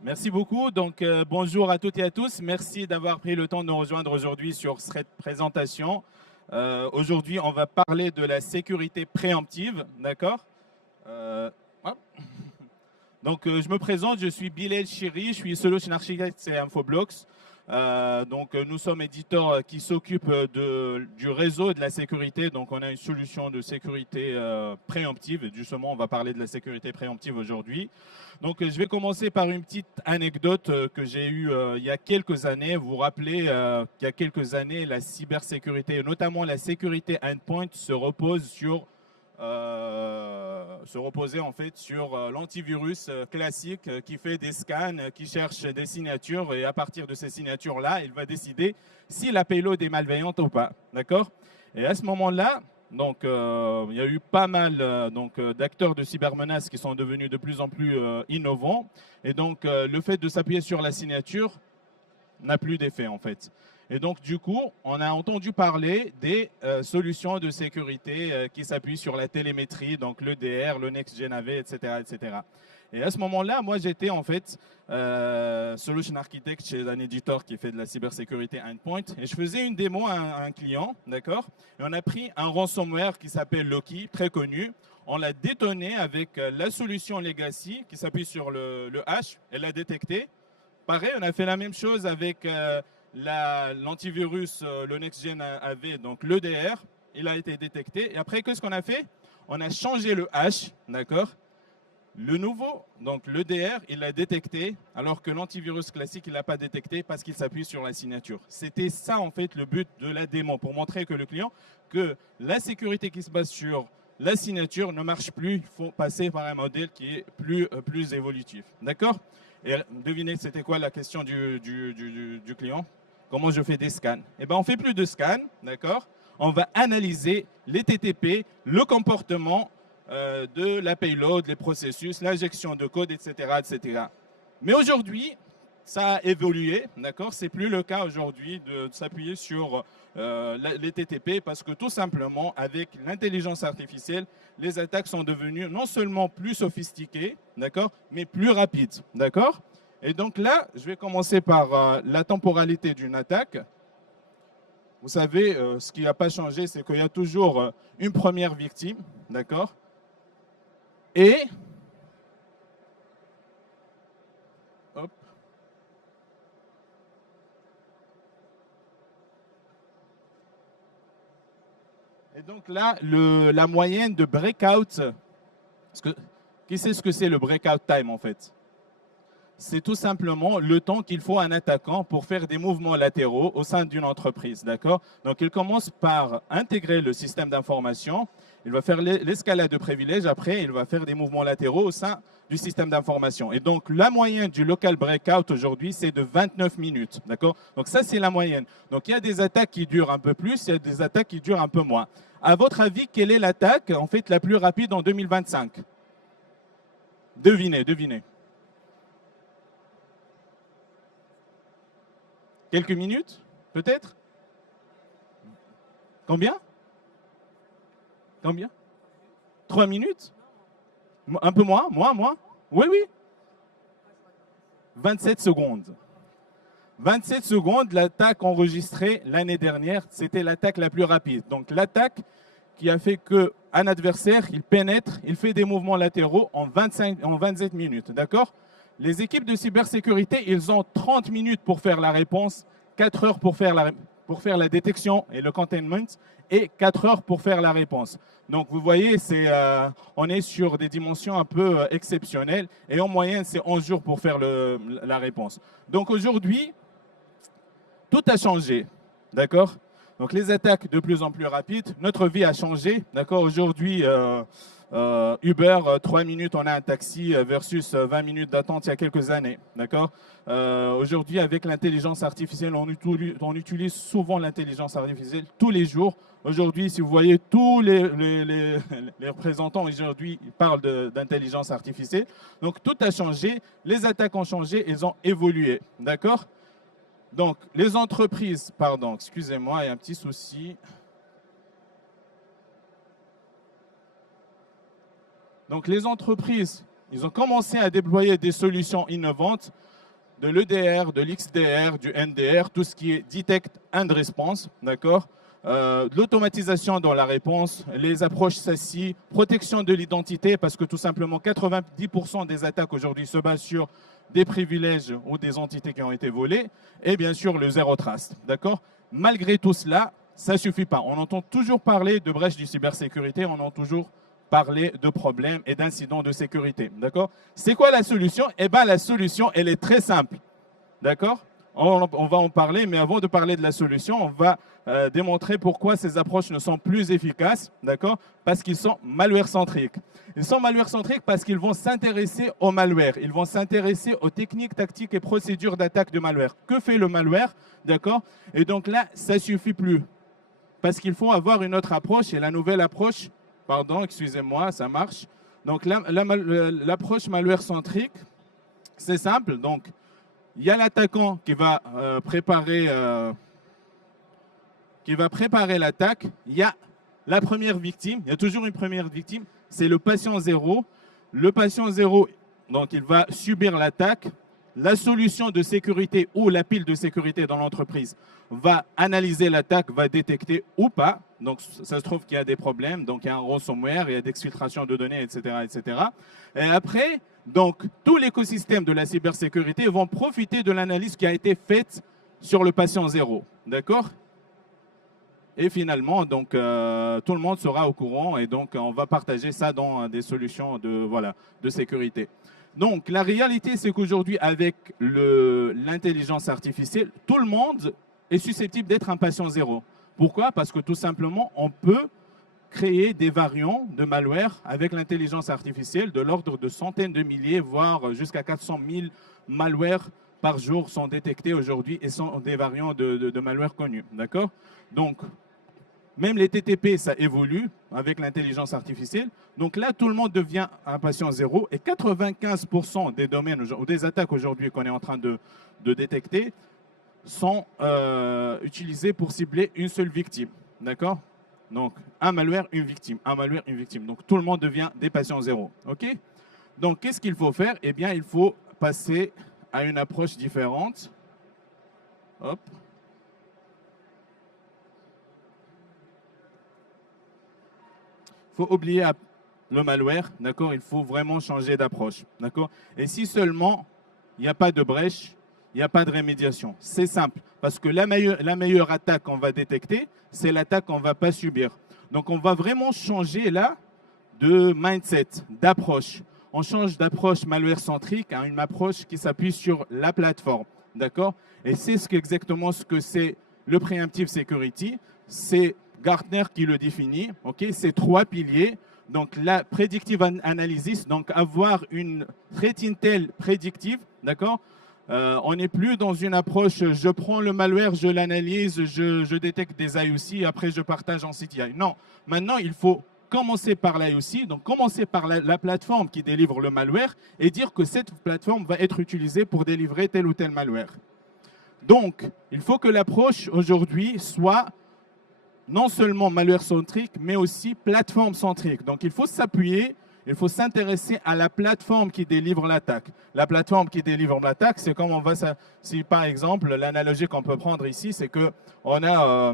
Merci beaucoup. Donc, bonjour à toutes et à tous. Merci d'avoir pris le temps de nous rejoindre aujourd'hui sur cette présentation. Aujourd'hui, on va parler de la sécurité préemptive, d'accord? Hop. Donc, je me présente, je suis Bilal Chiri, je suis Solution Architect chez Infoblox. Nous sommes éditeurs qui s'occupent du réseau et de la sécurité. Donc, on a une solution de sécurité préemptive. Justement, on va parler de la sécurité préemptive aujourd'hui. Donc, je vais commencer par une petite anecdote que j'ai eue il y a quelques années. Vous vous rappelez qu'il y a quelques années, la cybersécurité, notamment la sécurité endpoint, se reposait en fait sur l'antivirus classique qui fait des scans, qui cherche des signatures et à partir de ces signatures-là, il va décider si la payload est malveillante ou pas. D'accord? Et à ce moment-là, il y a eu pas mal d'acteurs de cybermenaces qui sont devenus de plus en plus innovants. Et donc, le fait de s'appuyer sur la signature n'a plus d'effet en fait. Et donc, du coup, on a entendu parler des solutions de sécurité qui s'appuient sur la télémétrie, donc l'EDR, le Next Gen AV, etc., etc. Et à ce moment-là, moi, j'étais en fait solution architect chez un éditeur qui fait de la cybersécurité endpoint. Et je faisais une démo à un client, d'accord? Et on a pris un ransomware qui s'appelle Loki, très connu. On l'a détonné avec la solution legacy qui s'appuie sur le H. Elle l'a détecté. Pareil, on a fait la même chose avec l'antivirus, le Next-Gen AV, donc l'EDR. Il a été détecté. Et après, qu'est-ce qu'on a fait? On a changé le hash, d'accord? Le nouveau, donc l'EDR, il l'a détecté, alors que l'antivirus classique, il ne l'a pas détecté parce qu'il s'appuie sur la signature. C'était ça, en fait, le but de la démo, pour montrer que le client, que la sécurité qui se base sur la signature ne marche plus. Il faut passer par un modèle qui est plus évolutif. D'accord? Et devinez, c'était quoi la question du client? Comment je fais des scans? Eh bien, on ne fait plus de scans, d'accord? On va analyser les TTP, le comportement de la payload, les processus, l'injection de code, etc., etc. Mais aujourd'hui, ça a évolué, d'accord? C'est plus le cas aujourd'hui de s'appuyer sur les TTP parce que tout simplement, avec l'intelligence artificielle, les attaques sont devenues non seulement plus sophistiquées, d'accord, mais plus rapides, d'accord? Et donc là, je vais commencer par la temporalité d'une attaque. Vous savez, ce qui n'a pas changé, c'est qu'il y a toujours une première victime, d'accord? Et, hop, et donc là, la moyenne de breakout, qui sait ce que c'est le breakout time en fait? C'est tout simplement le temps qu'il faut à un attaquant pour faire des mouvements latéraux au sein d'une entreprise, d'accord? Donc, il commence par intégrer le système d'information, il va faire l'escalade de privilèges, après, il va faire des mouvements latéraux au sein du système d'information. Et donc, la moyenne du local breakout aujourd'hui, c'est de 29 minutes, d'accord? Donc, ça, c'est la moyenne. Donc, il y a des attaques qui durent un peu plus, il y a des attaques qui durent un peu moins. À votre avis, quelle est l'attaque, en fait, la plus rapide en 2025? Devinez, devinez. Quelques minutes, peut-être? Combien? Combien? 3 minutes? Un peu moins? Moins? Oui, oui. 27 secondes. 27 secondes, l'attaque enregistrée l'année dernière, c'était l'attaque la plus rapide. Donc l'attaque qui a fait qu'un adversaire, il pénètre, il fait des mouvements latéraux en 27 minutes. D'accord? Les équipes de cybersécurité, ils ont 30 minutes pour faire la réponse, 4 heures pour faire la détection et le containment, et 4 heures pour faire la réponse. Donc vous voyez, on est sur des dimensions un peu exceptionnelles, et en moyenne, c'est 11 jours pour faire la réponse. Donc aujourd'hui, tout a changé, d'accord? Donc les attaques de plus en plus rapides, notre vie a changé, d'accord? Aujourd'hui, Uber, 3 minutes, on a un taxi versus 20 minutes d'attente il y a quelques années, d'accord? Aujourd'hui, avec l'intelligence artificielle, on utilise souvent l'intelligence artificielle tous les jours. Aujourd'hui, si vous voyez tous les représentants aujourd'hui, ils parlent d'intelligence artificielle. Donc tout a changé, les attaques ont changé, elles ont évolué, d'accord? Donc, les entreprises, pardon, excusez-moi, il y a un petit souci. Donc, les entreprises Ils ont commencé à déployer des solutions innovantes de l'EDR, de l'XDR, du NDR, tout ce qui est Detect and Response, d'accord, de l'automatisation dans la réponse, les approches SASI, protection de l'identité, parce que tout simplement 90% des attaques aujourd'hui se basent sur des privilèges ou des entités qui ont été volées, et bien sûr le Zero Trust, d'accord. Malgré tout cela, ça ne suffit pas. On entend toujours parler de brèches de cybersécurité, on entend toujours parler de problèmes et d'incidents de sécurité, d'accord. C'est quoi la solution? Eh bien, la solution, elle est très simple, d'accord. On va en parler, mais avant de parler de la solution, on va démontrer pourquoi ces approches ne sont plus efficaces, d'accord? Parce qu'ils sont malware-centriques. Ils sont malware-centriques parce qu'ils vont s'intéresser au malware. Ils vont s'intéresser aux techniques, tactiques et procédures d'attaque de malware. Que fait le malware, d'accord? Et donc là, ça ne suffit plus. Parce qu'il faut avoir une autre approche. Et la nouvelle approche, pardon, excusez-moi, ça marche. Donc l'approche malware-centrique, c'est simple. Donc, il y a l'attaquant qui va préparer l'attaque. Il y a la première victime. Il y a toujours une première victime. C'est le patient zéro. Le patient zéro, donc, il va subir l'attaque. La solution de sécurité ou la pile de sécurité dans l'entreprise va analyser l'attaque, va détecter ou pas. Donc, ça se trouve qu'il y a des problèmes. Donc, il y a un ransomware, il y a d'exfiltration de données, etc., etc. Et après, donc, tout l'écosystème de la cybersécurité vont profiter de l'analyse qui a été faite sur le patient zéro. D'accord? Et finalement, donc, tout le monde sera au courant et donc on va partager ça dans des solutions de sécurité. Donc, la réalité, c'est qu'aujourd'hui, avec l'intelligence artificielle, tout le monde est susceptible d'être un patient zéro. Pourquoi? Parce que tout simplement, on peut créer des variants de malware avec l'intelligence artificielle de l'ordre de centaines de milliers, voire jusqu'à 400 000 malwares par jour sont détectés aujourd'hui et sont des variants de malware connus. D'accord? Donc, même les TTP, ça évolue avec l'intelligence artificielle. Donc là, tout le monde devient un patient zéro. Et 95% des domaines ou des attaques aujourd'hui qu'on est en train de détecter sont utilisés pour cibler une seule victime. D'accord? Donc, un malware, une victime. Un malware, une victime. Donc, tout le monde devient des patients zéro. OK? Donc, qu'est-ce qu'il faut faire? Eh bien, il faut passer à une approche différente. Hop. Il faut oublier le malware, d'accord? Il faut vraiment changer d'approche, d'accord? Et si seulement il n'y a pas de brèche, il n'y a pas de rémédiation. C'est simple, parce que la meilleure attaque qu'on va détecter, c'est l'attaque qu'on ne va pas subir. Donc, on va vraiment changer là de mindset, d'approche. On change d'approche malware-centrique à une approche qui s'appuie sur la plateforme, d'accord? Et c'est exactement ce que c'est le Preemptive Security. C'est Gartner qui le définit, ok? C'est 3 piliers. Donc, la predictive analysis, donc avoir une threat intel prédictive, d'accord? On n'est plus dans une approche, je prends le malware, je l'analyse, je détecte des IOC, après je partage en CTI. Non, maintenant il faut commencer par l'IOC, donc commencer par la plateforme qui délivre le malware et dire que cette plateforme va être utilisée pour délivrer tel ou tel malware. Donc, il faut que l'approche aujourd'hui soit non seulement malware-centrique, mais aussi plateforme-centrique. Donc, il faut s'appuyer, il faut s'intéresser à la plateforme qui délivre l'attaque. La plateforme qui délivre l'attaque, c'est comme on va... Si par exemple, l'analogie qu'on peut prendre ici, c'est qu'on a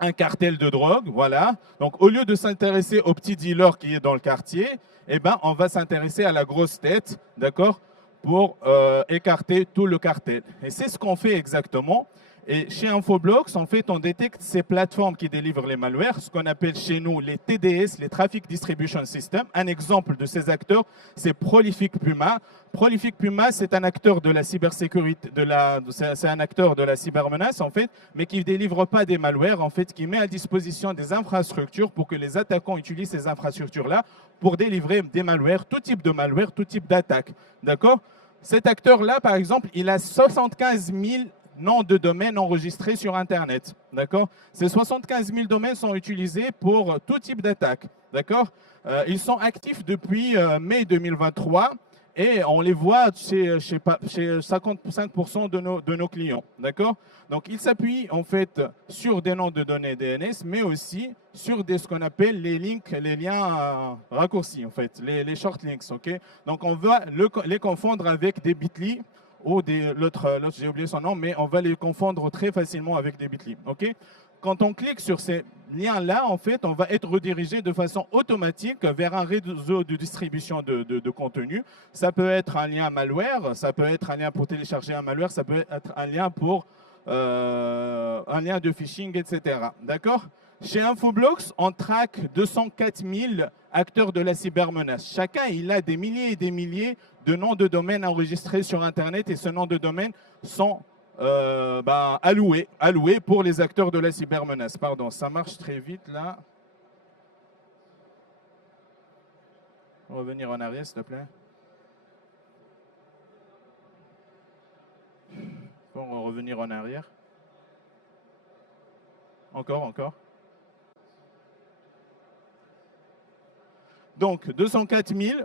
un cartel de drogue, voilà. Donc, au lieu de s'intéresser au petit dealer qui est dans le quartier, eh ben, on va s'intéresser à la grosse tête, d'accord, pour écarter tout le cartel. Et c'est ce qu'on fait exactement. Et chez Infoblox, en fait, on détecte ces plateformes qui délivrent les malwares, ce qu'on appelle chez nous les TDS, les Traffic Distribution Systems. Un exemple de ces acteurs, c'est Prolific Puma. Prolific Puma, c'est un acteur de la cybersécurité, c'est un acteur de la cybermenace, en fait, mais qui ne délivre pas des malwares, en fait, qui met à disposition des infrastructures pour que les attaquants utilisent ces infrastructures-là pour délivrer des malwares, tout type de malware, tout type d'attaque. D'accord? Cet acteur-là, par exemple, il a 75 000 noms de domaines enregistrés sur Internet. D'accord? Ces 75 000 domaines sont utilisés pour tout type d'attaque. D'accord? Ils sont actifs depuis mai 2023 et on les voit chez 55% de nos clients. D'accord? Donc, ils s'appuient en fait sur des noms de données DNS, mais aussi sur ce qu'on appelle les links, les liens raccourcis, en fait, les short links. Ok? Donc, on va les confondre avec des bit.ly ou l'autre, j'ai oublié son nom, mais on va les confondre très facilement avec des bit.ly. Ok? Quand on clique sur ces liens-là, en fait, on va être redirigé de façon automatique vers un réseau de distribution de contenu. Ça peut être un lien malware, ça peut être un lien pour télécharger un malware, ça peut être un lien pour un lien de phishing, etc. D'accord? Chez Infoblox, on traque 204 000 acteurs de la cybermenace. Chacun, il a des milliers et des milliers de noms de domaines enregistrés sur Internet et ce nom de domaine sont alloué pour les acteurs de la cybermenace. Pardon, ça marche très vite là. Revenir en arrière, s'il te plaît. Bon, revenir en arrière. Encore. Donc, 204 000.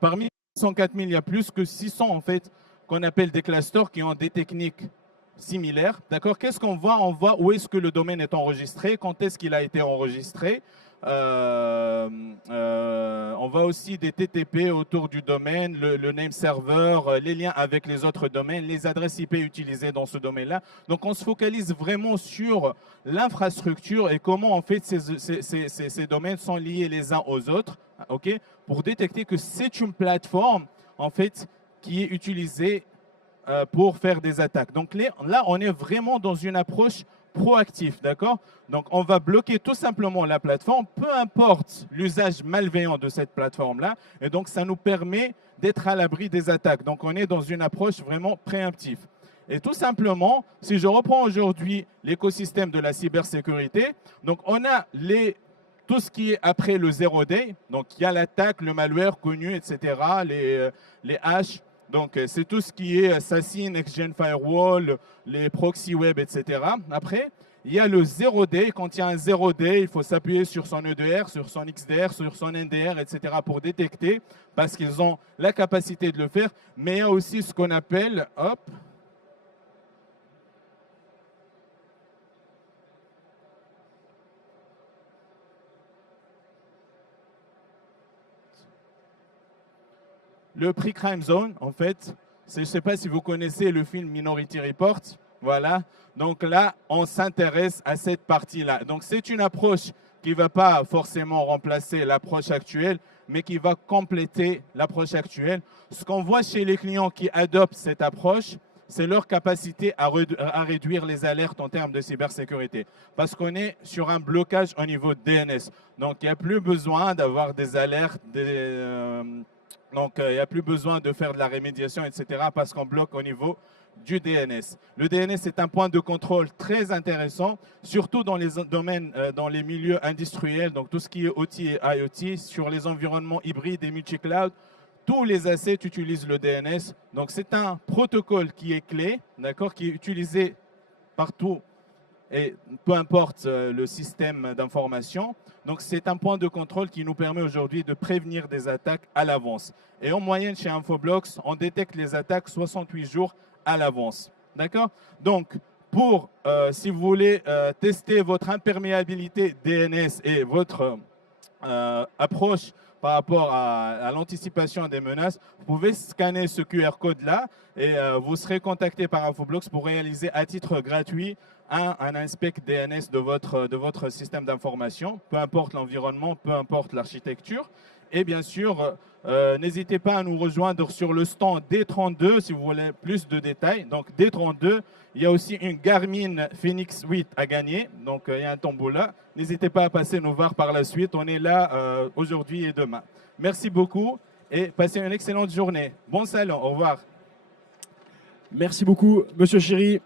Parmi 204 000, il y a plus que 600 en fait qu'on appelle des clusters qui ont des techniques similaires. D'accord? Qu'est-ce qu'on voit? On voit où est-ce que le domaine est enregistré, quand est-ce qu'il a été enregistré. On voit aussi des TTP autour du domaine, le name server, les liens avec les autres domaines, les adresses IP utilisées dans ce domaine-là. Donc, on se focalise vraiment sur l'infrastructure et comment en fait ces domaines sont liés les uns aux autres, ok, pour détecter que c'est une plateforme en fait qui est utilisée pour faire des attaques. Donc là, on est vraiment dans une approche proactive, d'accord? Donc, on va bloquer tout simplement la plateforme, peu importe l'usage malveillant de cette plateforme-là. Et donc, ça nous permet d'être à l'abri des attaques. Donc, on est dans une approche vraiment préemptive. Et tout simplement, si je reprends aujourd'hui l'écosystème de la cybersécurité, donc on a tout ce qui est après le zero day. Donc, il y a l'attaque, le malware connu, etc., les hashes. Donc, c'est tout ce qui est SASE, Next-Gen Firewall, les proxy web, etc. Après, il y a le zero day. Quand il y a un zero day, il faut s'appuyer sur son EDR, sur son XDR, sur son NDR, etc. pour détecter, parce qu'ils ont la capacité de le faire. Mais il y a aussi ce qu'on appelle, le pre-crime zone, en fait. Je ne sais pas si vous connaissez le film Minority Report. Voilà. Donc là, on s'intéresse à cette partie-là. Donc, c'est une approche qui ne va pas forcément remplacer l'approche actuelle, mais qui va compléter l'approche actuelle. Ce qu'on voit chez les clients qui adoptent cette approche, c'est leur capacité à réduire les alertes en termes de cybersécurité. Parce qu'on est sur un blocage au niveau de DNS. Donc, il n'y a plus besoin d'avoir des alertes, donc, il n'y a plus besoin de faire de la rémédiation, etc. parce qu'on bloque au niveau du DNS. Le DNS est un point de contrôle très intéressant, surtout dans les domaines, dans les milieux industriels, donc tout ce qui est OT et IoT, sur les environnements hybrides et multi-cloud. Tous les assets utilisent le DNS. Donc, c'est un protocole qui est clé, d'accord, qui est utilisé partout et peu importe le système d'information. Donc, c'est un point de contrôle qui nous permet aujourd'hui de prévenir des attaques à l'avance. Et en moyenne, chez Infoblox, on détecte les attaques 68 jours à l'avance. D'accord? Donc, si vous voulez tester votre imperméabilité DNS et votre approche par rapport à l'anticipation des menaces, vous pouvez scanner ce QR code-là et vous serez contacté par Infoblox pour réaliser à titre gratuit un inspect DNS de votre système d'information, peu importe l'environnement, peu importe l'architecture. Et bien sûr, n'hésitez pas à nous rejoindre sur le stand D32 si vous voulez plus de détails. Donc D32, il y a aussi une Garmin Fenix 8 à gagner. Donc il y a un tombola. N'hésitez pas à passer nous voir par la suite. On est là aujourd'hui et demain. Merci beaucoup et passez une excellente journée. Bon salon, au revoir. Merci beaucoup, Monsieur Chéry.